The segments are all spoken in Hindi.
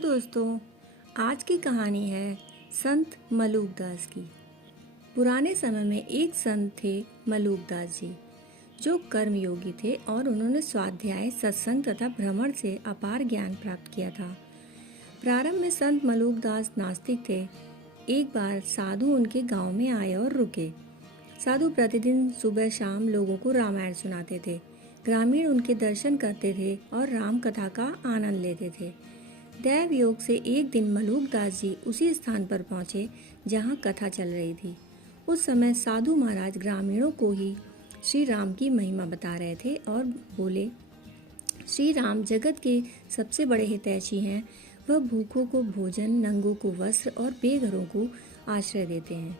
दोस्तों, आज की कहानी है संत मलूकदास की। पुराने समय में एक संत थे मलूकदास जी, जो कर्मयोगी थे और उन्होंने स्वाध्याय, सत्संग तथा भ्रमण से अपार ज्ञान प्राप्त किया था। प्रारंभ में संत मलूकदास नास्तिक थे। एक बार साधु उनके गांव में आए और रुके। साधु प्रतिदिन सुबह शाम लोगों को रामायण सुनाते थे। ग्रामीण उनके दर्शन करते थे और राम कथा का आनंद लेते थे। दैव योग से एक दिन मलूकदास जी उसी स्थान पर पहुंचे जहां कथा चल रही थी। उस समय साधु महाराज ग्रामीणों को ही श्री राम की महिमा बता रहे थे और बोले, श्री राम जगत के सबसे बड़े हितैषी हैं। वह भूखों को भोजन, नंगों को वस्त्र और बेघरों को आश्रय देते हैं।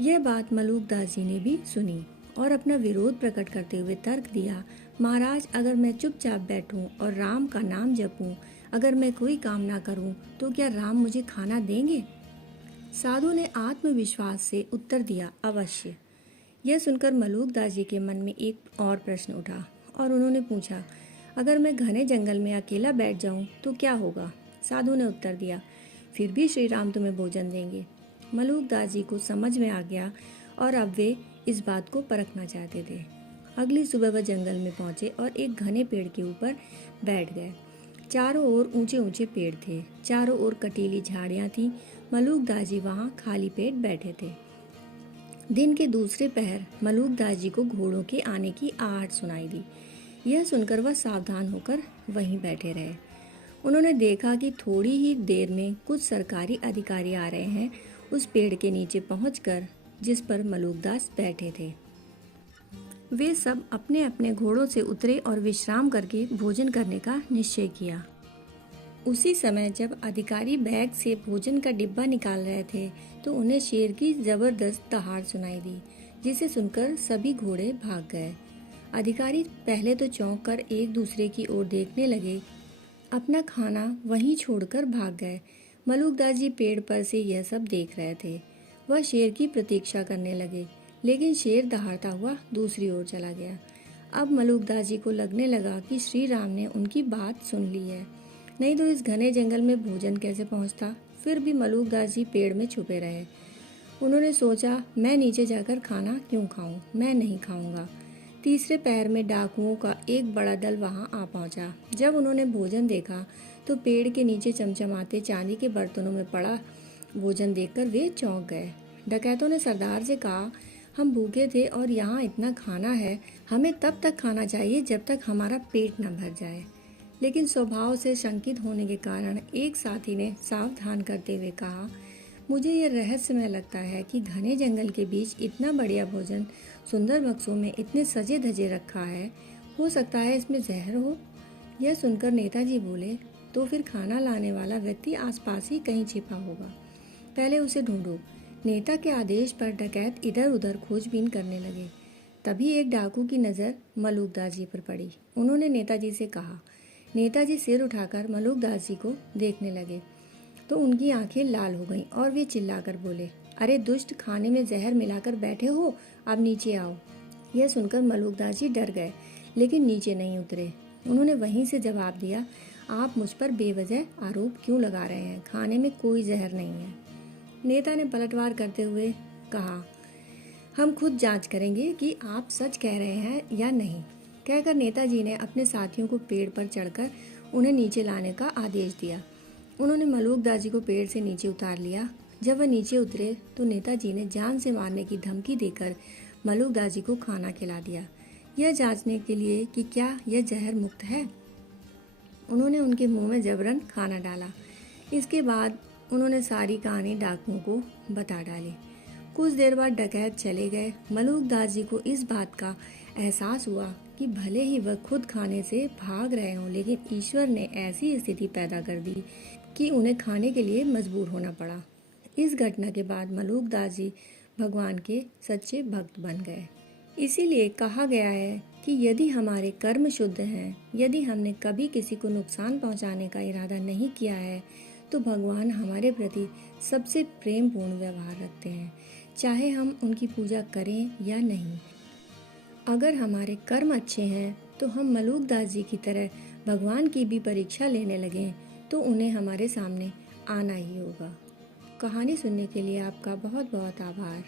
यह बात मलूकदास जी ने भी सुनी और अपना विरोध प्रकट करते हुए तर्क दिया, महाराज, अगर मैं चुपचाप बैठूं और राम का नाम जपूं, अगर मैं कोई काम ना करूं, तो क्या राम मुझे खाना देंगे? साधु ने आत्मविश्वास से उत्तर दिया, अवश्य। यह सुनकर मलूकदास जी के मन में एक और प्रश्न उठा और उन्होंने पूछा, अगर मैं घने जंगल में अकेला बैठ जाऊं तो क्या होगा? साधु ने उत्तर दिया, फिर भी श्री राम तुम्हें भोजन देंगे। मलूकदास जी को समझ में आ गया और अब वे इस बात को परखना चाहते थे। अगली सुबह वह जंगल में पहुंचे और एक घने पेड़ के ऊपर बैठ गए। चारों ओर ऊंचे ऊंचे पेड़ थे, चारों ओर कटीली झाड़ियां थीं। मलूकदास जी वहां खाली पेट बैठे थे। दिन के दूसरे पहर मलूकदास जी को घोड़ों के आने की आहट सुनाई दी। यह सुनकर वह सावधान होकर वहीं बैठे रहे। उन्होंने देखा कि थोड़ी ही देर में कुछ सरकारी अधिकारी आ रहे हैं। उस पेड़ के नीचे पहुंचकर जिस पर मलूकदास बैठे थे, वे सब अपने अपने घोड़ों से उतरे और विश्राम करके भोजन करने का निश्चय किया। उसी समय जब अधिकारी बैग से भोजन का डिब्बा निकाल रहे थे तो उन्हें शेर की जबरदस्त दहाड़ सुनाई दी, जिसे सुनकर सभी घोड़े भाग गए। अधिकारी पहले तो चौंक कर एक दूसरे की ओर देखने लगे, अपना खाना वहीं छोड़कर भाग गए। मलूकदास जी पेड़ पर से यह सब देख रहे थे। वह शेर की प्रतीक्षा करने लगे, लेकिन शेर दहाड़ता हुआ दूसरी ओर चला गया। अब मलूकदास जी को लगने लगा कि श्री राम ने उनकी बात सुन ली है, नहीं तो इस घने जंगल में भोजन कैसे पहुंचता। फिर भी मलूकदास जी पेड़ में छुपे रहे। उन्होंने सोचा, मैं नीचे जाकर खाना क्यों खाऊं, मैं नहीं खाऊंगा। तीसरे पहर में डाकुओं का एक बड़ा दल वहां आ पहुंचा। जब उन्होंने भोजन देखा तो पेड़ के नीचे चमचमाते चांदी के बर्तनों में पड़ा भोजन देखकर वे चौंक गए। डकैतों ने सरदार से कहा, हम भूखे थे और यहाँ इतना खाना है, हमें तब तक खाना चाहिए जब तक हमारा पेट न भर जाए। लेकिन स्वभाव से शंकित होने के कारण एक साथी ने सावधान करते हुए कहा, मुझे यह रहस्यमय लगता है कि घने जंगल के बीच इतना बढ़िया भोजन सुंदर बक्सों में इतने सजे धजे रखा है, हो सकता है इसमें जहर हो। यह सुनकर नेताजी बोले, तो फिर खाना लाने वाला व्यक्ति आसपास ही कहीं छिपा होगा, पहले उसे ढूंढो। नेता के आदेश पर डकैत इधर उधर खोजबीन करने लगे। तभी एक डाकू की नज़र मलूकदास जी पर पड़ी। उन्होंने नेताजी से कहा। नेताजी सिर उठाकर मलूकदास जी को देखने लगे तो उनकी आंखें लाल हो गईं और वे चिल्लाकर बोले, अरे दुष्ट, खाने में जहर मिलाकर बैठे हो, अब नीचे आओ। यह सुनकर मलूकदास जी डर गए, लेकिन नीचे नहीं उतरे। उन्होंने वहीं से जवाब दिया, आप मुझ पर बेवजह आरोप क्यों लगा रहे हैं, खाने में कोई जहर नहीं है। नेता ने पलटवार करते हुए कहा, हम खुद जांच करेंगे कि आप सच कह रहे हैं या नहीं। कहकर नेताजी ने अपने साथियों को पेड़ पर चढ़कर उन्हें नीचे लाने का आदेश दिया। उन्होंने मलूकदास जी को पेड़ से नीचे उतार लिया। जब वह नीचे उतरे तो नेताजी ने जान से मारने की धमकी देकर मलूकदास जी को खाना खिला दिया, यह जांचने के लिए कि क्या यह जहर मुक्त है। उन्होंने उनके मुंह में जबरन खाना डाला। इसके बाद उन्होंने सारी कहानी डाकुओं को बता डाली। कुछ देर बाद डकैत चले गए। मलूकदास जी को इस बात का एहसास हुआ कि भले ही वह खुद खाने से भाग रहे हों, लेकिन ईश्वर ने ऐसी स्थिति पैदा कर दी कि उन्हें खाने के लिए मजबूर होना पड़ा। इस घटना के बाद मलूकदास जी भगवान के सच्चे भक्त बन गए। इसीलिए कहा गया है कि यदि हमारे कर्म शुद्ध हैं, यदि हमने कभी किसी को नुकसान पहुंचाने का इरादा नहीं किया है, तो भगवान हमारे प्रति सबसे प्रेम पूर्ण व्यवहार रखते हैं, चाहे हम उनकी पूजा करें या नहीं। अगर हमारे कर्म अच्छे हैं तो हम मलूकदास जी की तरह भगवान की भी परीक्षा लेने लगें, तो उन्हें हमारे सामने आना ही होगा। कहानी सुनने के लिए आपका बहुत बहुत आभार।